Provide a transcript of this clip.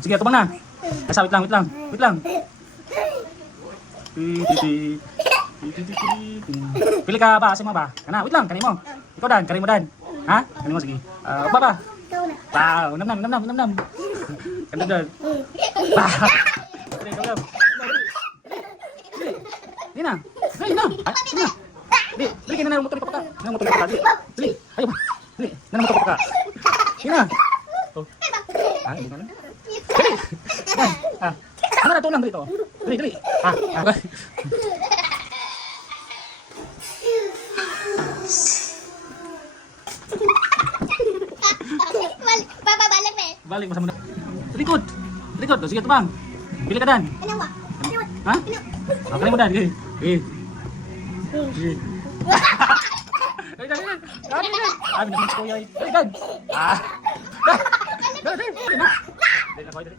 Sige, tubang na. Asa, wait lang, wait lang. Wait lang. Pili ka ba? Asin mo ba? Kana, wait lang, kanin mo. Ikaw Dan, kanin mo Dan. Ha? Kanin mo, sige. Ba ba? Wow, nam nam, nam nam, nam nam. Ganda Dan. Dali, nam nam. Dali na. Dali na. Dali na. Dali, dali ka na ng motor ni Papa. Ng motor ni Papa. Dali. Ayaw ba? Dali, na ng motor ni Papa. Dali na. Oh. Hindi na lang. Dali. Ano na tulang dito? Dali, dali. Papa, balik na. Balik mo sa muna. Likod. Likod. Sige, tubang. Pili ka Dan. Ano ba? Ha? Kanin mo Dan. Sige. Sige. Dali, dali, dali. Dali, dali. Dali, naman si Kuya. Dali, Dan. Dali, dali. Dali na. Dali na, Kuya, dali.